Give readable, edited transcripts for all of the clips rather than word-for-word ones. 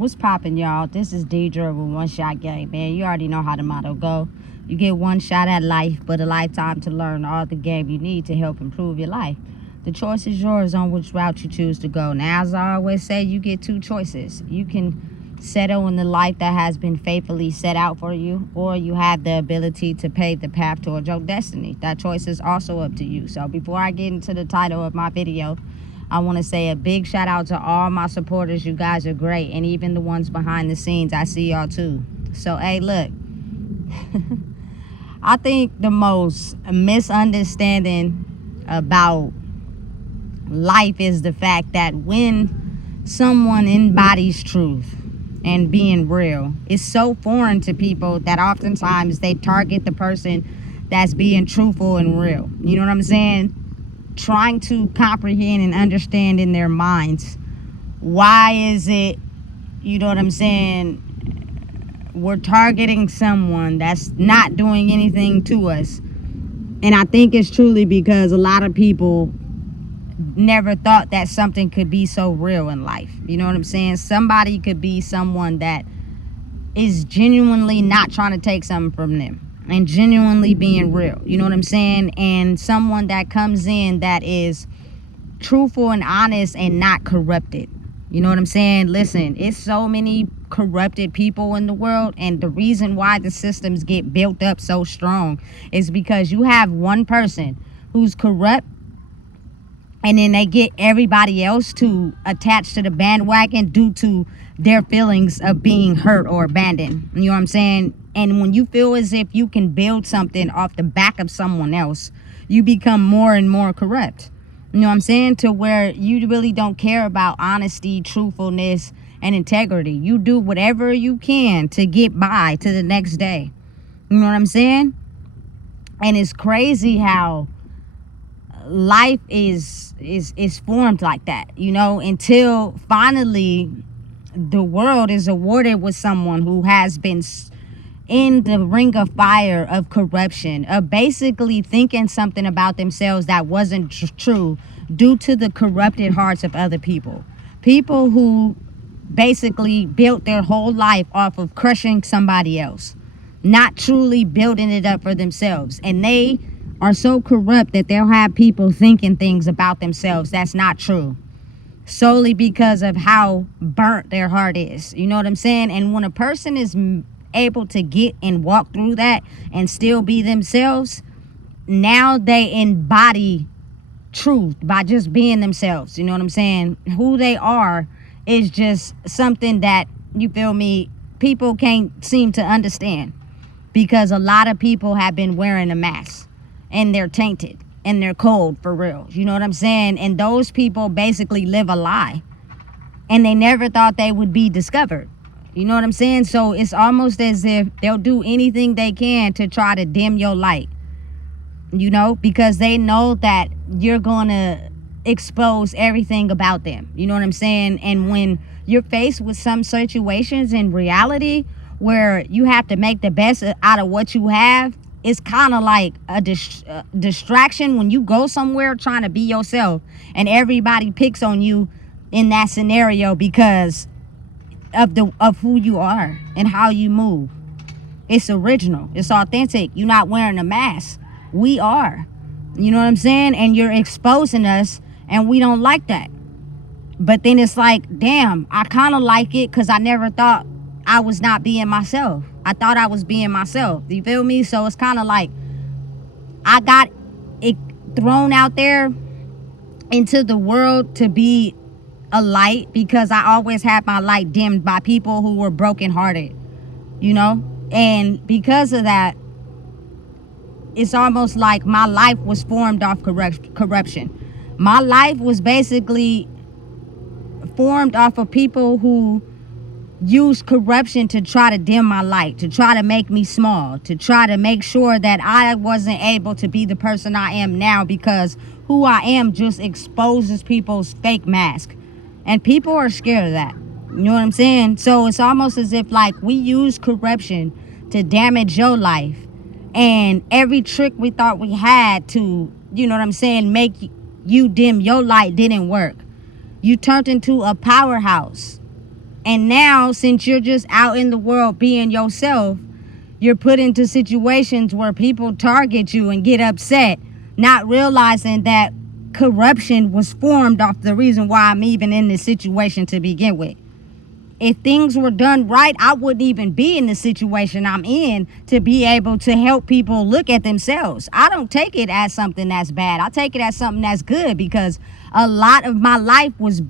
What's poppin', y'all? This is Deidre with One Shot Game, man. You already know how the motto go. You get one shot at life, but a lifetime to learn all the game you need to help improve your life. The choice is yours on which route you choose to go. Now, as I always say, you get two choices. You can settle in the life that has been faithfully set out for you, or you have the ability to pave the path towards your destiny. That choice is also up to you. So before I get into the title of my video, I want to say a big shout out to all my supporters. You guys are great. And even the ones behind the scenes, I see y'all too. So, hey, look. I think the most misunderstanding about life is the fact that when someone embodies truth and being real, it's so foreign to people that oftentimes they target the person that's being truthful and real. You know what I'm saying? Trying to comprehend and understand in their minds, why is it, you know what I'm saying, we're targeting someone that's not doing anything to us. And I think it's truly because a lot of people never thought that something could be so real in life. You know what I'm saying? Somebody could be someone that is genuinely not trying to take something from them and genuinely being real. You know what I'm saying? And someone that comes in that is truthful and honest and not corrupted. You know what I'm saying? Listen, it's so many corrupted people in the world, and the reason why the systems get built up so strong is because you have one person who's corrupt, and then they get everybody else to attach to the bandwagon due to their feelings of being hurt or abandoned. You know what I'm saying? And when you feel as if you can build something off the back of someone else, you become more and more corrupt. You know what I'm saying? To where you really don't care about honesty, truthfulness, and integrity. You do whatever you can to get by to the next day. You know what I'm saying? And it's crazy how life is formed like that, you know, until finally the world is awarded with someone who has been in the ring of fire of corruption, of basically thinking something about themselves that wasn't true due to the corrupted hearts of other people. People who basically built their whole life off of crushing somebody else, not truly building it up for themselves. And they are so corrupt that they'll have people thinking things about themselves that's not true, solely because of how burnt their heart is. You know what I'm saying? And when a person is able to get and walk through that and still be themselves, now they embody truth by just being themselves. You know what I'm saying? Who they are is just something that, you feel me, people can't seem to understand, because a lot of people have been wearing a mask and they're tainted and they're cold for real. You know what I'm saying? And those people basically live a lie, and they never thought they would be discovered. You know what I'm saying? So it's almost as if they'll do anything they can to try to dim your light, you know, because they know that you're going to expose everything about them. You know what I'm saying? And when you're faced with some situations in reality where you have to make the best out of what you have, it's kind of like a distraction when you go somewhere trying to be yourself and everybody picks on you in that scenario because of who you are and how you move. It's original. It's authentic. You're not wearing a mask. We are. You know what I'm saying? And you're exposing us, and we don't like that. But then it's like, damn, I kind of like it because I never thought I was not being myself. I thought I was being myself. You feel me? So it's kind of like I got it thrown out there into the world to be a light, because I always had my light dimmed by people who were brokenhearted, you know? And because of that, it's almost like my life was formed off corruption. My life was basically formed off of people who used corruption to try to dim my light, to try to make me small, to try to make sure that I wasn't able to be the person I am now, because who I am just exposes people's fake mask. And people are scared of that. You know what I'm saying? So it's almost as if like we use corruption to damage your life. And every trick we thought we had to, you know what I'm saying, make you dim your light didn't work. You turned into a powerhouse And now, since you're just out in the world being yourself, you're put into situations where people target you and get upset, not realizing that corruption was formed off the reason why I'm even in this situation to begin with. If things were done right, I wouldn't even be in the situation I'm in to be able to help people look at themselves. I don't take it as something that's bad. I take it as something that's good, because a lot of my life was,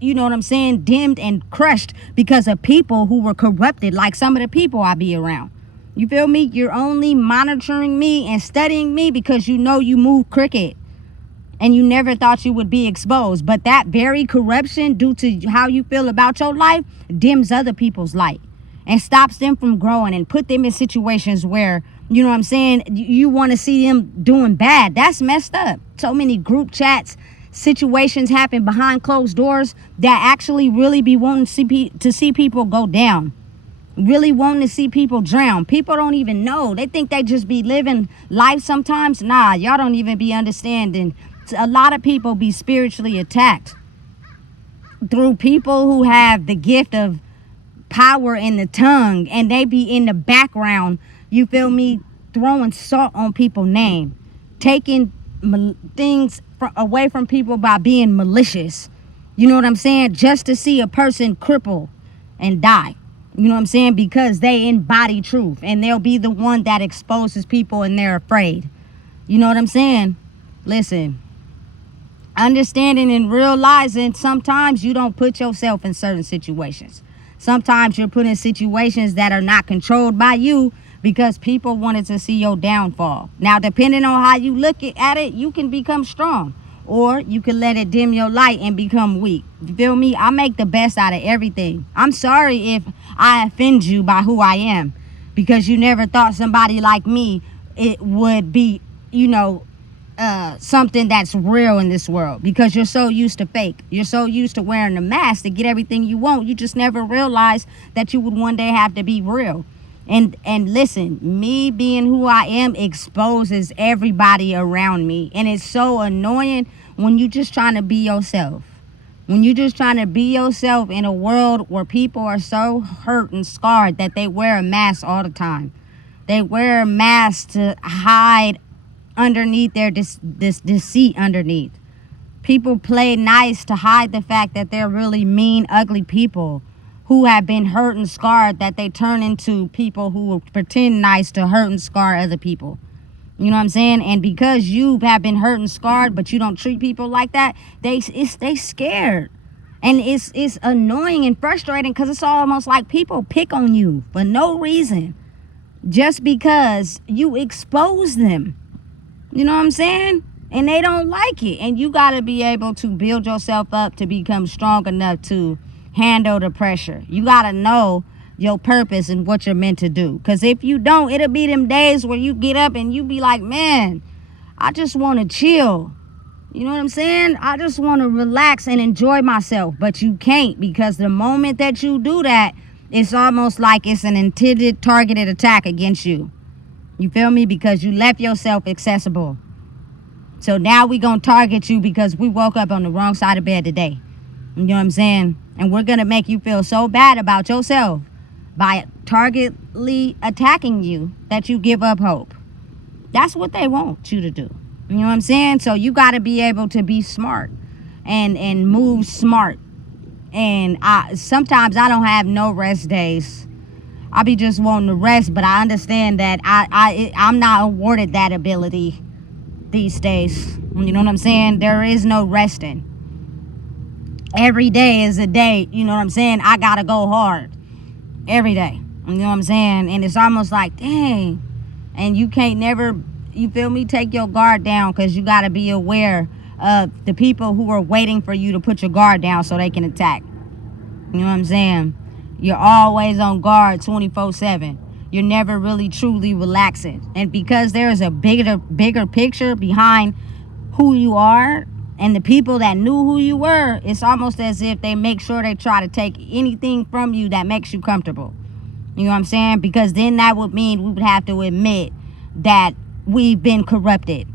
you know what I'm saying, dimmed and crushed because of people who were corrupted, like some of the people I be around. You feel me? You're only monitoring me and studying me because you know you move crooked and you never thought you would be exposed. But that very corruption, due to how you feel about your life, dims other people's light and stops them from growing and put them in situations where, you know what I'm saying, you want to see them doing bad. That's messed up. So many group chats, situations happen behind closed doors that actually really be wanting to see people go down. Really wanting to see people drown. People don't even know. They think they just be living life sometimes. Nah, y'all don't even be understanding. A lot of people be spiritually attacked through people who have the gift of power in the tongue, and they be in the background, you feel me, throwing salt on people's name, taking things away from people by being malicious. You know what I'm saying? Just to see a person cripple and die. You know what I'm saying? Because they embody truth, and they'll be the one that exposes people and they're afraid. You know what I'm saying? Listen, understanding and realizing sometimes you don't put yourself in certain situations. Sometimes you're put in situations that are not controlled by you because people wanted to see your downfall. Now, depending on how you look at it, you can become strong, or you can let it dim your light and become weak. You feel me? I make the best out of everything. I'm sorry if I offend you by who I am, because you never thought somebody like me, it would be, you know, something that's real in this world, because you're so used to fake. You're so used to wearing the mask to get everything you want. You just never realized that you would one day have to be real. And listen, me being who I am exposes everybody around me. And it's so annoying when you just trying to be yourself. When you just trying to be yourself in a world where people are so hurt and scarred that they wear a mask all the time. They wear a mask to hide underneath their this deceit underneath. People play nice to hide the fact that they're really mean, ugly people who have been hurt and scarred, that they turn into people who pretend nice to hurt and scar other people. You know what I'm saying? And because you have been hurt and scarred, but you don't treat people like that, they scared. And it's annoying and frustrating, because it's almost like people pick on you for no reason, just because you expose them. You know what I'm saying? And they don't like it. And you got to be able to build yourself up to become strong enough to handle the pressure. You got to know your purpose and what you're meant to do. Because if you don't, it'll be them days where you get up and you be like, man, I just want to chill. You know what I'm saying? I just want to relax and enjoy myself. But you can't, because the moment that you do that, it's almost like it's an intended, targeted attack against you. You feel me? Because you left yourself accessible. So now we going to target you because we woke up on the wrong side of bed today. You know what I'm saying? And we're going to make you feel so bad about yourself by targetedly attacking you that you give up hope. That's what they want you to do. You know what I'm saying? So you got to be able to be smart and move smart. And sometimes I don't have no rest days. I be just wanting to rest, but I understand that I'm not awarded that ability these days. You know what I'm saying? There is no resting. Every day is a day, you know what I'm saying? I gotta go hard every day. You know what I'm saying? And it's almost like, dang. And you can't never, you feel me, take your guard down, because you gotta be aware of the people who are waiting for you to put your guard down so they can attack. You know what I'm saying? You're always on guard 24/7. You're never really truly relaxing. And because there is a bigger picture behind who you are and the people that knew who you were, it's almost as if they make sure they try to take anything from you that makes you comfortable. You know what I'm saying? Because then that would mean we would have to admit that we've been corrupted.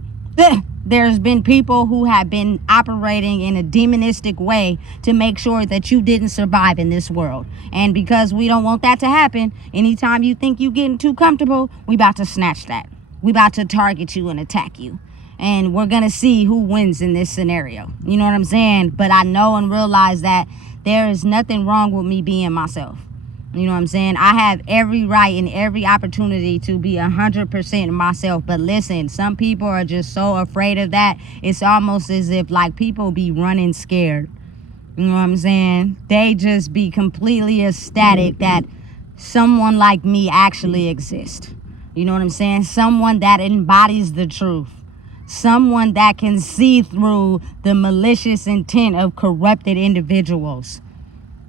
There's been people who have been operating in a demonistic way to make sure that you didn't survive in this world. And because we don't want that to happen, anytime you think you're getting too comfortable, we about to snatch that. We about to target you and attack you. And we're going to see who wins in this scenario. You know what I'm saying? But I know and realize that there is nothing wrong with me being myself. You know what I'm saying? I have every right and every opportunity to be 100% myself. But listen, some people are just so afraid of that. It's almost as if like people be running scared. You know what I'm saying? They just be completely ecstatic that someone like me actually exists. You know what I'm saying? Someone that embodies the truth. Someone that can see through the malicious intent of corrupted individuals.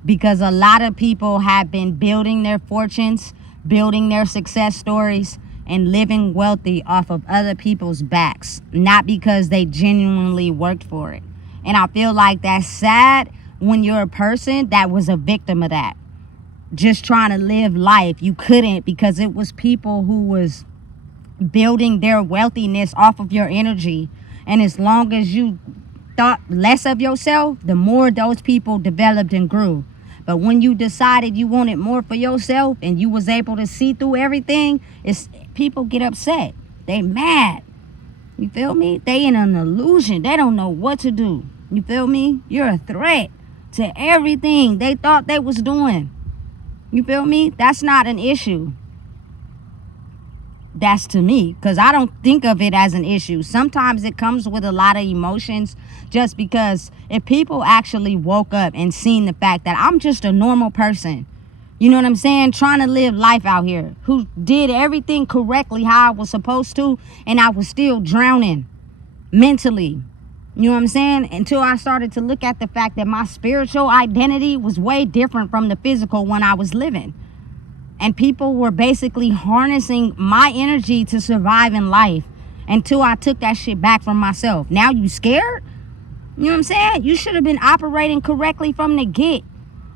Because a lot of people have been building their fortunes, building their success stories, and living wealthy off of other people's backs, not because they genuinely worked for it. And I feel like that's sad when you're a person that was a victim of that. Just trying to live life. You couldn't because it was people who was building their wealthiness off of your energy. And as long as you thought less of yourself, the more those people developed and grew. But when you decided you wanted more for yourself and you was able to see through everything, people get upset. They mad. You feel me? They in an illusion. They don't know what to do. You feel me? You're a threat to everything they thought they was doing. You feel me? That's not an issue. That's to me, because I don't think of it as an issue. Sometimes it comes with a lot of emotions, just because if people actually woke up and seen the fact that I'm just a normal person, you know what I'm saying, trying to live life out here, who did everything correctly how I was supposed to, and I was still drowning mentally. You know what I'm saying? Until I started to look at the fact that my spiritual identity was way different from the physical one I was living. And people were basically harnessing my energy to survive in life until I took that shit back from myself. Now you scared? You know what I'm saying? You should have been operating correctly from the get.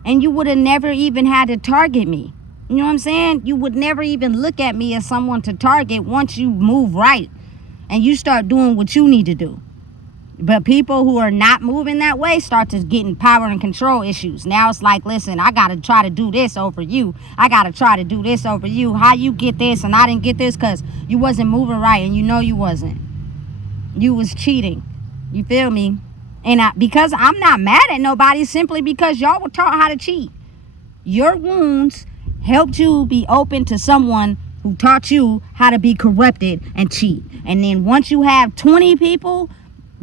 And you would have never even had to target me. You know what I'm saying? You would never even look at me as someone to target once you move right. And you start doing what you need to do. But people who are not moving that way start to getting power and control issues. Now it's like, listen, I got to try to do this over you. I got to try to do this over you. How you get this and I didn't get this because you wasn't moving right and you know you wasn't. You was cheating. You feel me? And because I'm not mad at nobody, simply because y'all were taught how to cheat. Your wounds helped you be open to someone who taught you how to be corrupted and cheat. And then once you have 20 people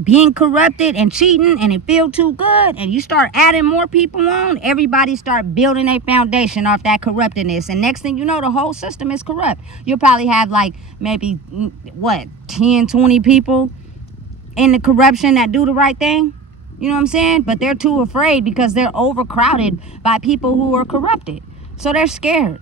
being corrupted and cheating and it feel too good and you start adding more people on, everybody start building a foundation off that corruptedness, and next thing you know, the whole system is corrupt. You'll probably have like maybe 10, 20 people in the corruption that do the right thing. You know what I'm saying? But they're too afraid because they're overcrowded by people who are corrupted, so they're scared.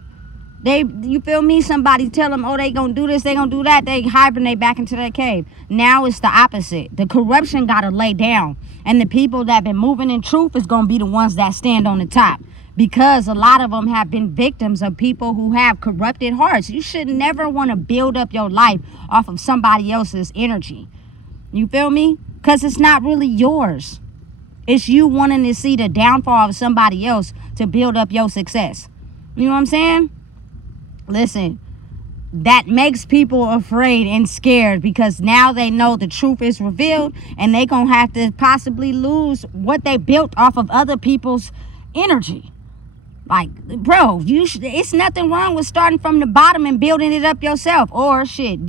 You feel me? Somebody tell them, oh, they gonna do this, they gonna do that. They hibernate back into their cave. Now it's the opposite. The corruption gotta lay down. And the people that been moving in truth is gonna be the ones that stand on the top. Because a lot of them have been victims of people who have corrupted hearts. You should never want to build up your life off of somebody else's energy. You feel me? Because it's not really yours. It's you wanting to see the downfall of somebody else to build up your success. You know what I'm saying? Listen, that makes people afraid and scared because now they know the truth is revealed and they gonna have to possibly lose what they built off of other people's energy. Like, bro, it's nothing wrong with starting from the bottom and building it up yourself. Or shit,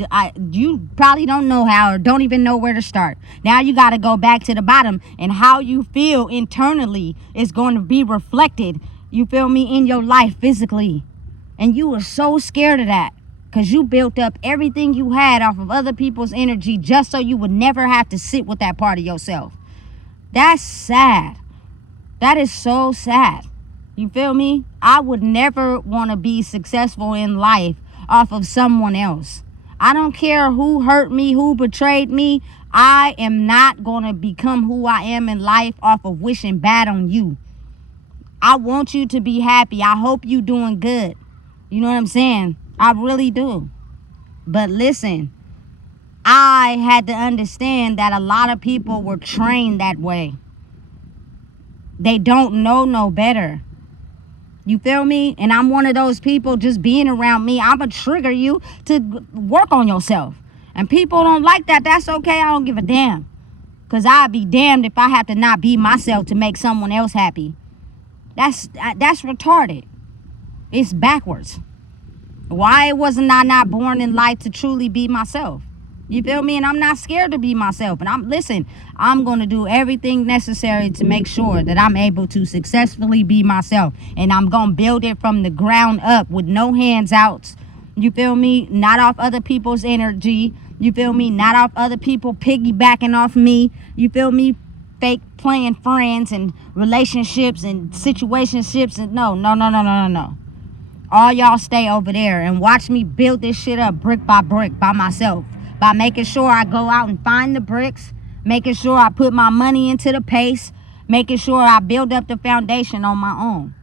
you probably don't know how or don't even know where to start. Now you got to go back to the bottom, and how you feel internally is going to be reflected, you feel me, in your life physically. And you were so scared of that because you built up everything you had off of other people's energy just so you would never have to sit with that part of yourself. That's sad. That is so sad. You feel me? I would never want to be successful in life off of someone else. I don't care who hurt me, who betrayed me. I am not going to become who I am in life off of wishing bad on you. I want you to be happy. I hope you doing good. You know what I'm saying? I really do. But listen, I had to understand that a lot of people were trained that way. They don't know no better. You feel me? And I'm one of those people. Just being around me, I'm going to trigger you to work on yourself. And people don't like that. That's okay. I don't give a damn. Because I'd be damned if I have to not be myself to make someone else happy. That's retarded. It's backwards. Why wasn't I not born in life to truly be myself? You feel me? And I'm not scared to be myself. And I'm going to do everything necessary to make sure that I'm able to successfully be myself. And I'm going to build it from the ground up with no hands out. You feel me? Not off other people's energy. You feel me? Not off other people piggybacking off me. You feel me? Fake playing friends and relationships and situationships. And no. All y'all stay over there and watch me build this shit up brick by brick by myself. By making sure I go out and find the bricks. Making sure I put my money into the paste. Making sure I build up the foundation on my own.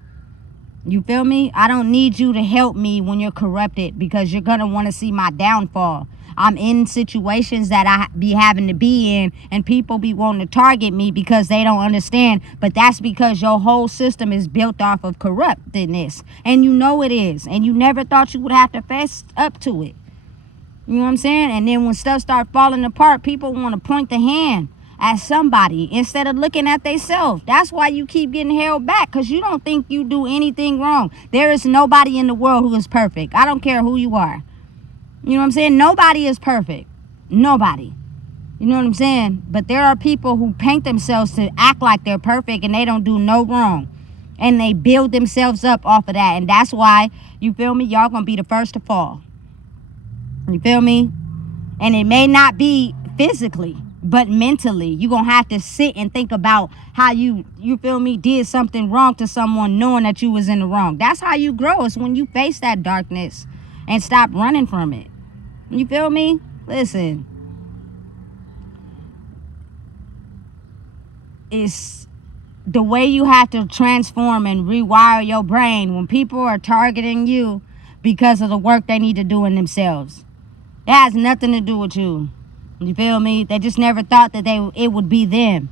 You feel me? I don't need you to help me when you're corrupted, because you're going to want to see my downfall. I'm in situations that I be having to be in, and people be wanting to target me because they don't understand. But that's because your whole system is built off of corruptedness. And you know it is. And you never thought you would have to fess up to it. You know what I'm saying? And then when stuff start falling apart, people want to point the hand at somebody instead of looking at themselves. That's why you keep getting held back, because you don't think you do anything wrong. There is nobody in the world who is perfect. I don't care who you are. You know what I'm saying? Nobody is perfect. Nobody. You know what I'm saying? But there are people who paint themselves to act like they're perfect, and they don't do no wrong. And they build themselves up off of that. And that's why, you feel me, y'all gonna be the first to fall. You feel me? And it may not be physically, but mentally. You're going to have to sit and think about how you feel me, did something wrong to someone knowing that you was in the wrong. That's how you grow. It's when you face that darkness and stop running from it. You feel me? Listen. It's the way you have to transform and rewire your brain when people are targeting you because of the work they need to do in themselves. It has nothing to do with you. You feel me? They just never thought that it would be them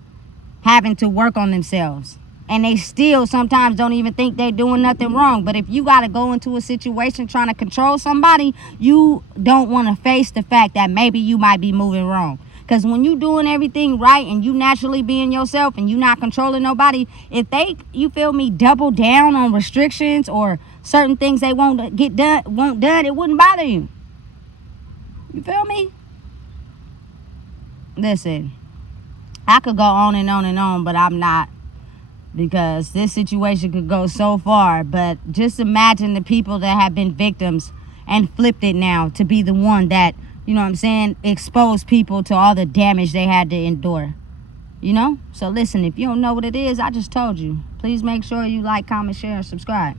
having to work on themselves. And they still sometimes don't even think they're doing nothing wrong. But if you got to go into a situation trying to control somebody, you don't want to face the fact that maybe you might be moving wrong. Because when you doing everything right and you naturally being yourself and you not controlling nobody, if they, you feel me, double down on restrictions or certain things they won't done, it wouldn't bother you. You feel me? Listen, I could go on and on and on, but I'm not, because this situation could go so far. But just imagine the people that have been victims and flipped it now to be the one that, you know what I'm saying, expose people to all the damage they had to endure. You know? So listen, if you don't know what it is, I just told you. Please make sure you like, comment, share, and subscribe.